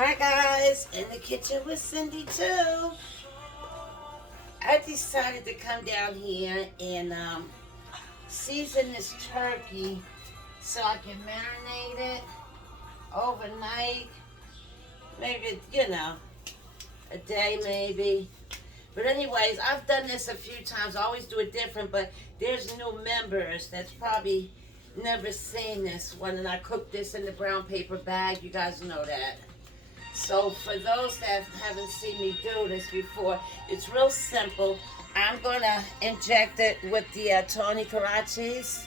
Hi guys, in the kitchen with Cindy too. I decided to come down here and season this turkey so I can marinate it overnight. Maybe, a day maybe. But anyways, I've done this a few times. I always do it different, but there's new members that's probably never seen this one. And I cooked this in the brown paper bag. You guys know that. So for those that haven't seen me do this before, it's real simple. I'm going to inject it with the Tony Karachis.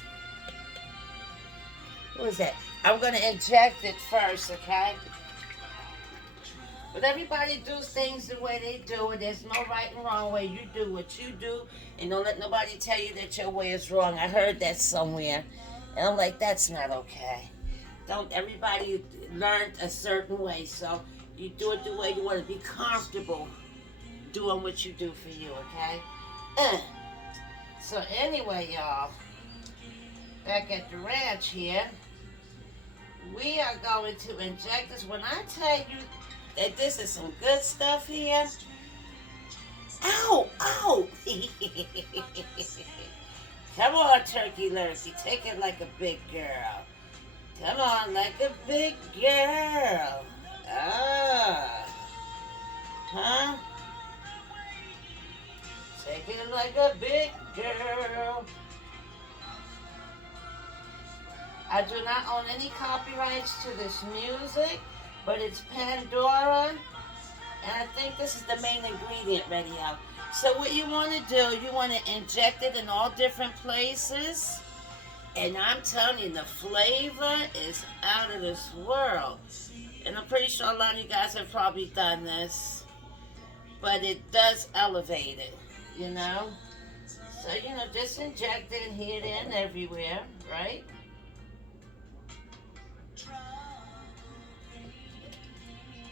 What is that? I'm going to inject it first, okay? But everybody does things the way they do it. There's no right and wrong way. You do what you do, and don't let nobody tell you that your way is wrong. I heard that somewhere, and I'm like, that's not okay. Don't everybody learn a certain way, so you do it the way you want to be comfortable doing what you do for you, okay? So anyway, y'all, back at the ranch here, we are going to inject this. When I tell you that this is some good stuff here, ow, ow. Come on, turkey lurkey, take it like a big girl. Come on, like a big girl. Ah. Huh? Take it like a big girl. I do not own any copyrights to this music, but it's Pandora, and I think this is the main ingredient right here. So what you want to do, you want to inject it in all different places, and I'm telling you, the flavor is out of this world. And I'm pretty sure a lot of you guys have probably done this, but it does elevate it, you know? So, just inject it here, there, and everywhere, right?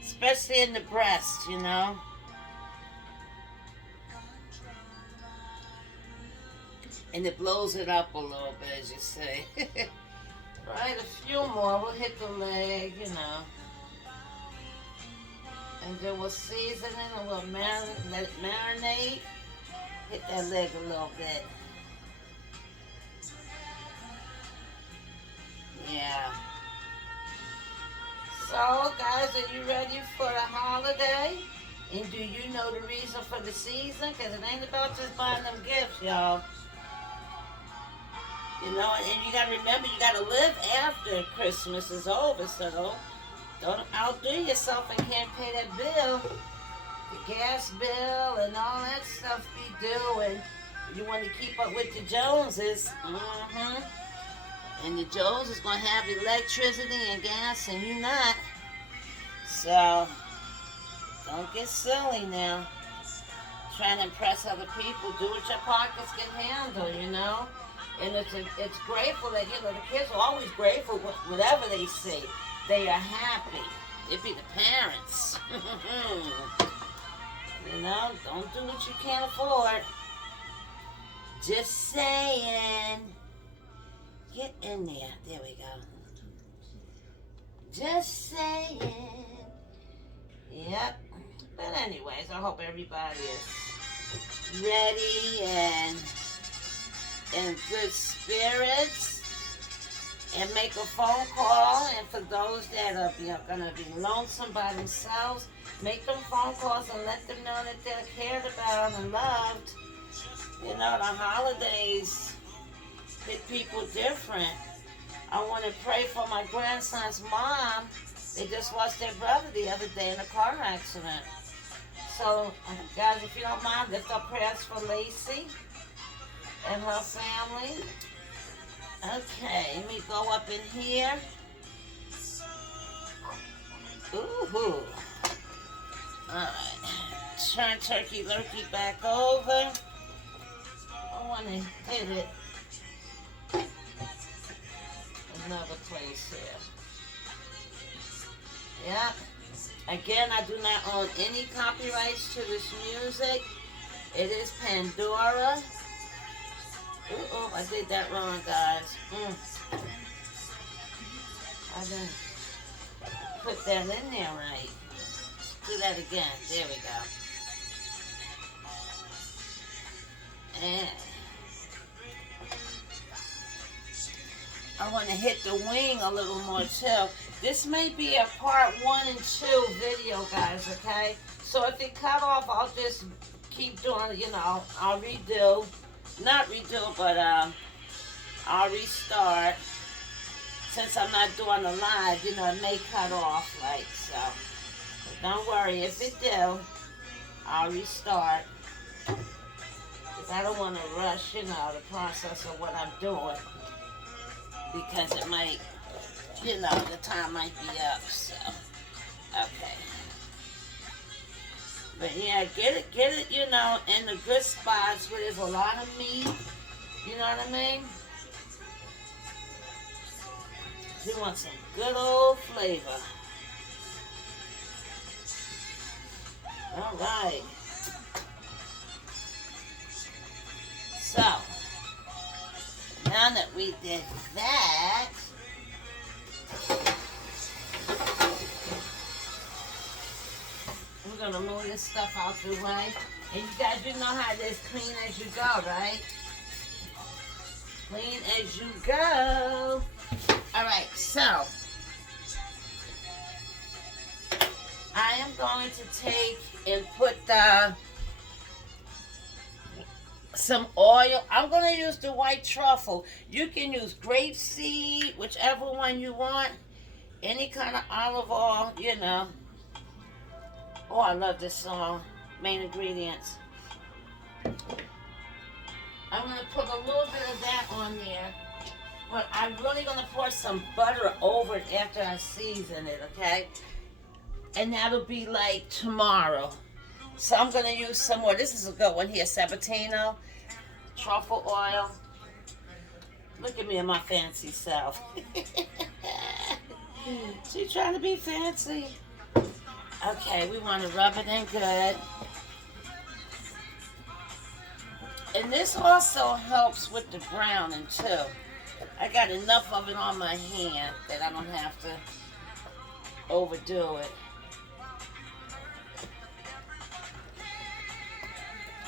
Especially in the breast, And it blows it up a little bit, as you say. Right, a few more. We'll hit the leg, And then we'll season it and we'll let it marinate. Hit that leg a little bit. Yeah. So, guys, are you ready for the holiday? And do you know the reason for the season? Because it ain't about just buying them gifts, y'all. And you got to remember, you got to live after Christmas is over. So don't outdo yourself and can't pay that bill. The gas bill and all that stuff be due. And you want to keep up with the Joneses. And the Jones is going to have electricity and gas, and you not. So, don't get silly now. Trying to impress other people. Do what your pockets can handle, And it's grateful that, the kids are always grateful for whatever they see. They are happy. It be the parents. Don't do what you can't afford. Just saying. Get in there. There we go. Just saying. Yep. But anyways, I hope everybody is ready and in good spirits. And make a phone call. And for those that are going to be lonesome by themselves, make them phone calls and let them know that they're cared about and loved. The holidays hit people different. I want to pray for my grandson's mom. They just lost their brother the other day in a car accident. So, guys, if you don't mind, lift up prayers for Lacey and her family. Okay, let me go up in here. Ooh. Alright. Turn turkey lurkey back over. I want to hit it another place here. Yep. Again, I do not own any copyrights to this music. It is Pandora. Oh, I did that wrong, guys. I didn't put that in there right. do that again. There we go. And I want to hit the wing a little more too. This may be a part 1 and 2 video, guys, okay? So if it cut off, I'll just keep doing it, I'll redo. Not redo, but I'll restart. Since I'm not doing a live, it may cut off, like so. But don't worry, if it do, I'll restart. Because I don't want to rush, the process of what I'm doing. Because it might, the time might be up, so. Okay. But yeah, get it, in the good spots where there's a lot of meat. You know what I mean? You want some good old flavor. All right. So, now that we did that, we're going to move this stuff out the way. And you guys, you know how it is, clean as you go, right? Clean as you go. All right, so I am going to take and put some oil. I'm going to use the white truffle. You can use grapeseed, whichever one you want. Any kind of olive oil, Oh, I love this song. Main ingredients. I'm going to put a little bit of that on there. But I'm really going to pour some butter over it after I season it, okay? And that'll be like tomorrow. So I'm going to use some more. This is a good one here. Sabatino. Truffle oil. Look at me and my fancy self. She trying to be fancy. Okay, we want to rub it in good. And this also helps with the browning too. I got enough of it on my hand that I don't have to overdo it.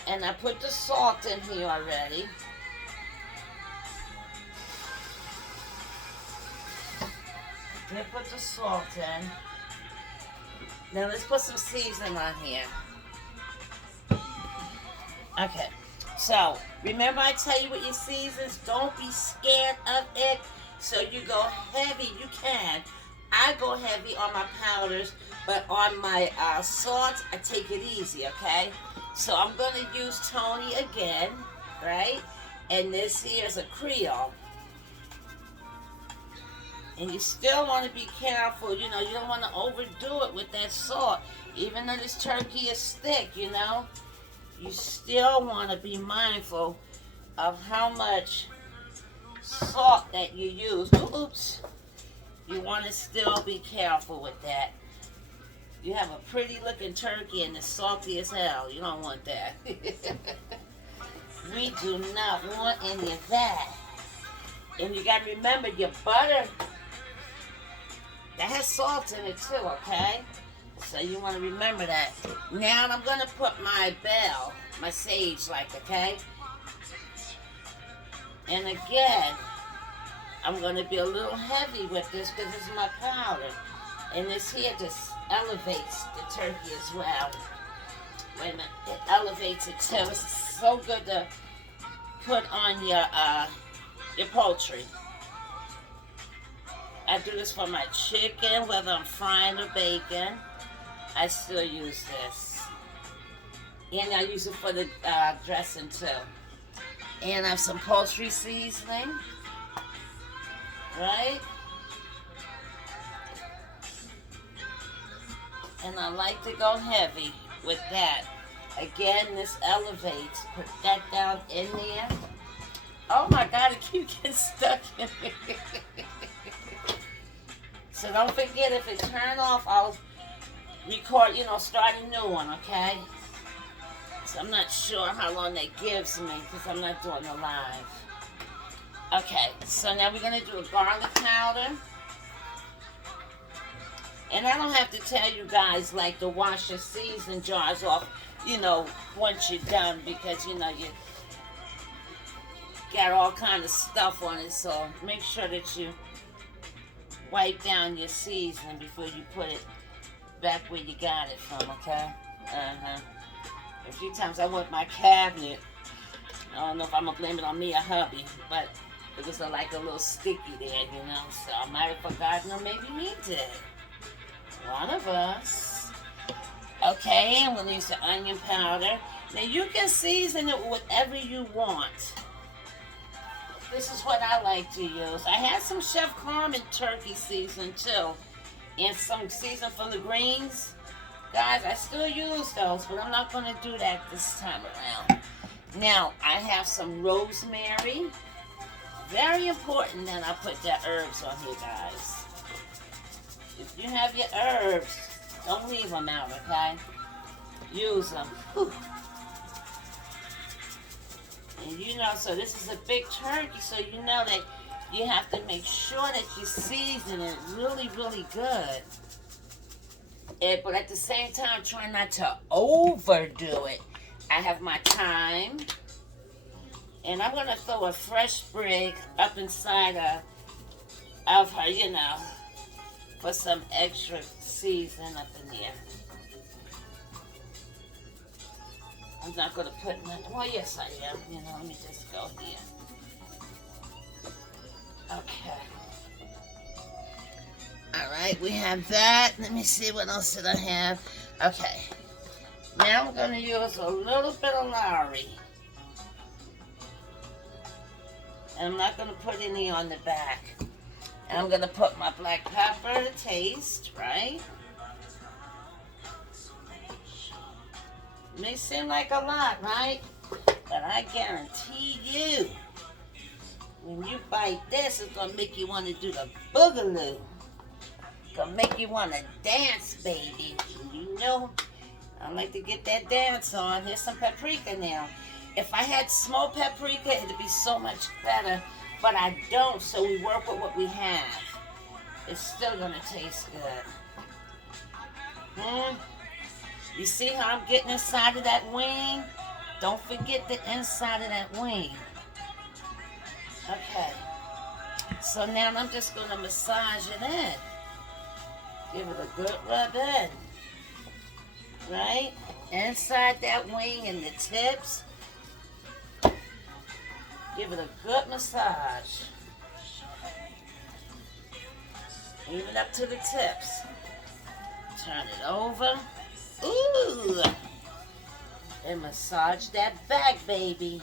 And I put the salt in here already. Then put the salt in. Now let's put some seasoning on here. Okay. So, remember I tell you with your seasons, don't be scared of it. So you go heavy, you can. I go heavy on my powders, but on my salt, I take it easy, okay? So I'm going to use Tony again, right? And this here is a Creole. And you still want to be careful, you don't want to overdo it with that salt. Even though this turkey is thick, you still want to be mindful of how much salt that you use. Oops. You want to still be careful with that. You have a pretty looking turkey and it's salty as hell. You don't want that. We do not want any of that. And you got to remember your butter, that has salt in it too, okay? So you want to remember that. Now I'm going to put my bell, my sage, okay? And again, I'm going to be a little heavy with this because it's my powder. And this here just elevates the turkey as well. Wait a minute, it elevates it too. It's so good to put on your poultry. I do this for my chicken, whether I'm frying or baking. I still use this. And I use it for the dressing too. And I have some poultry seasoning. Right? And I like to go heavy with that. Again, this elevates. Put that down in there. Oh my God, it keeps getting stuck in there. So don't forget, if it turns off, I'll record, start a new one, okay? So I'm not sure how long that gives me because I'm not doing the live. Okay, so now we're going to do a garlic powder. And And I don't have to tell you guys like to wash your seasoning jars off, once you're done, because you got all kind of stuff on it. So make sure that you wipe down your seasoning before you put it back where you got it from, okay? A few times I went my cabinet. I don't know if I'm gonna blame it on me or hubby, but it was like a little sticky there, so I might have forgotten, or maybe he did. One of us. Okay, I'm gonna use the onion powder. Now you can season it with whatever you want. This is what I like to use. I had some Chef Carmen turkey season too, and some season for the greens. Guys, I still use those, but I'm not gonna do that this time around. Now, I have some rosemary. Very important that I put the herbs on here, guys. If you have your herbs, don't leave them out, okay? Use them. Whew. And so this is a big turkey, so you know that you have to make sure that you season it really, really good. But at the same time, try not to overdo it. I have my thyme, and I'm gonna throw a fresh sprig up inside of her, for some extra seasoning up in there. I'm not gonna put nothing. Well, yes, I am. Let me just go here. Okay. All right, we have that. Let me see what else did I have. Okay. Now I'm going to use a little bit of Lowry. And I'm not going to put any on the back. And I'm going to put my black pepper to taste, right? It may seem like a lot, right? But I guarantee you, when you bite this, it's going to make you want to do the boogaloo. It's going to make you want to dance, baby. I like to get that dance on. Here's some paprika now. If I had smoked paprika, it'd be so much better. But I don't, so we work with what we have. It's still going to taste good. You see how I'm getting inside of that wing? Don't forget the inside of that wing. Okay. So now I'm just going to massage it in. Give it a good rub in. Right? Inside that wing and the tips. Give it a good massage. Even up to the tips. Turn it over. Ooh! And massage that back, baby.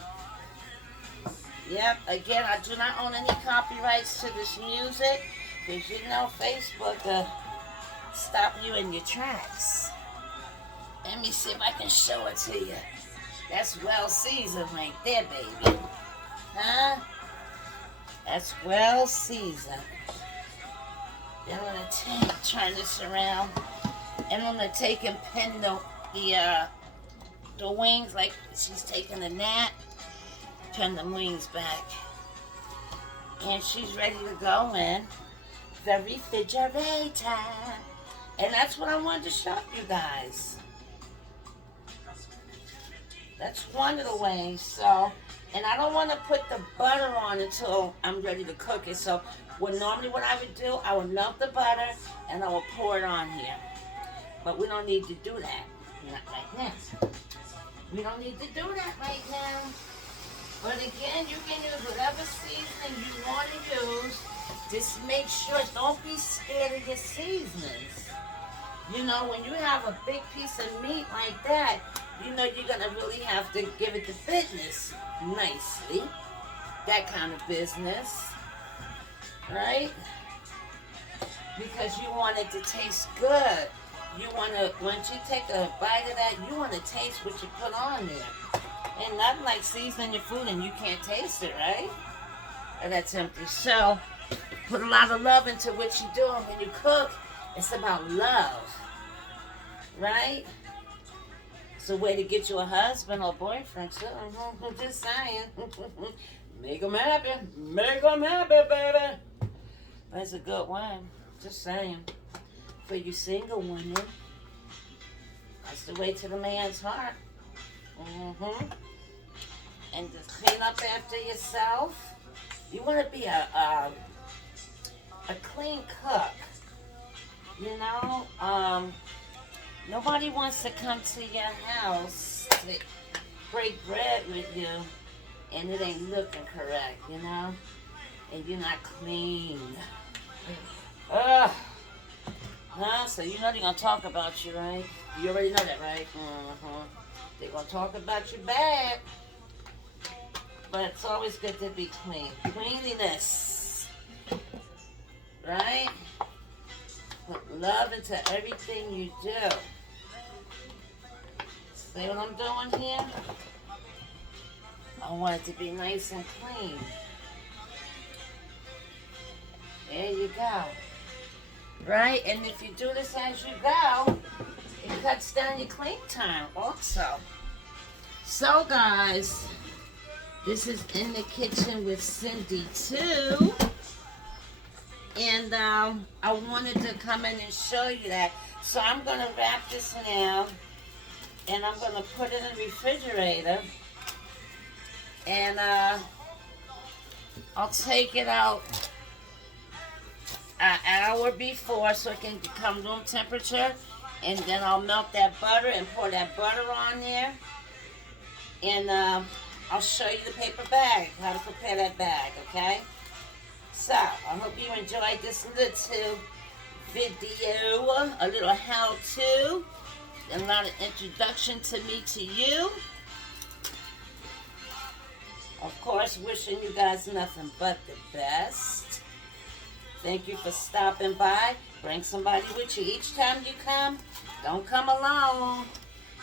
Yep, again, I do not own any copyrights to this music, because Facebook stop you in your tracks. Let me see if I can show it to you. That's well seasoned right there, baby. Huh? That's well seasoned. Then I'm going to turn this around, and I'm going to take and pin the wings like she's taking a nap. Turn the wings back. And she's ready to go in the refrigerator. And that's what I wanted to show you guys. That's one of the ways. So, and I don't want to put the butter on until I'm ready to cook it. So, what I would do, I would melt the butter and I will pour it on here. But we don't need to do that. Not right now. We don't need to do that right now. But again, you can use whatever seasoning you want to use. Just make sure, don't be scared of your seasonings. When you have a big piece of meat like that, you're going to really have to give it the fitness nicely. That kind of business. Right? Because you want it to taste good. You want to, once you take a bite of that, you want to taste what you put on there. And nothing like seasoning your food and you can't taste it, right? And that's empty. So, put a lot of love into what you're doing. When you cook, it's about love. Right? It's a way to get you a husband or boyfriend, too. I'm just saying. Make them happy. Make them happy, baby. That's a good one. Just saying. for you single women. That's the way to the man's heart. And just clean up after yourself. You want to be a clean cook. You know, nobody wants to come to your house to break bread with you and it ain't looking correct, you know? And you're not clean. Ugh. Huh? So you know they're going to talk about you, right? You already know that, right? They're going to talk about you bad. But it's always good to be clean. Cleanliness. Right? Put love into everything you do. See what I'm doing here? I want it to be nice and clean. There you go. Right? And if you do this as you go, it cuts down your clean time also. So guys, this is In the Kitchen with Cindy too. And I wanted to come in and show you that. So I'm going to wrap this now. And I'm going to put it in the refrigerator. And I'll take it out an hour before so it can become room temperature. And then I'll melt that butter and pour that butter on there. And I'll show you the paper bag, how to prepare that bag, okay? So, I hope you enjoyed this little video, a little how-to, and not an introduction to me to you. Of course, wishing you guys nothing but the best. Thank you for stopping by. Bring somebody with you each time you come. Don't come alone.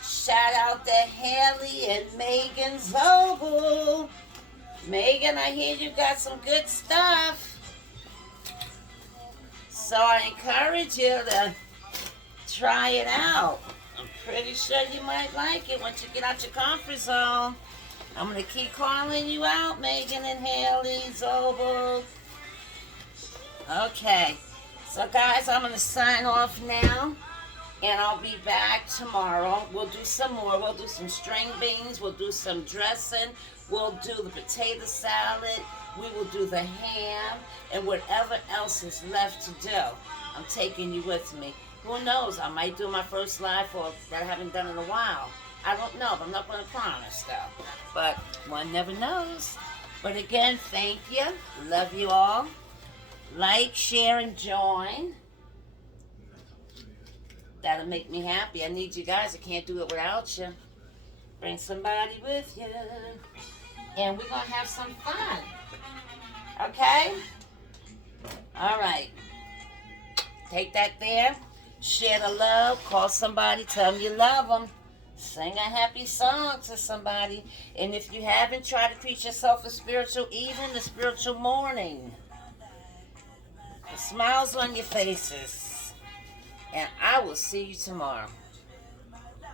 Shout out to Haley and Megan Zobel. Megan, I hear you got some good stuff. So I encourage you to try it out. I'm pretty sure you might like it once you get out your comfort zone. I'm going to keep calling you out, Megan and Haley Zobel. Okay. So guys, I'm going to sign off now. And I'll be back tomorrow. We'll do some more. We'll do some string beans. We'll do some dressing. We'll do the potato salad. We will do the ham. And whatever else is left to do. I'm taking you with me. Who knows? I might do my first live for that I haven't done in a while. I don't know. But I'm not going to promise, though. But one never knows. But again, thank you. Love you all. Like, share, and join. That'll make me happy. I need you guys. I can't do it without you. Bring somebody with you. And we're going to have some fun. Okay? All right. Take that there. Share the love. Call somebody. Tell them you love them. Sing a happy song to somebody. And if you haven't, try to create yourself a spiritual evening, a spiritual morning. The smiles on your faces. And I will see you tomorrow.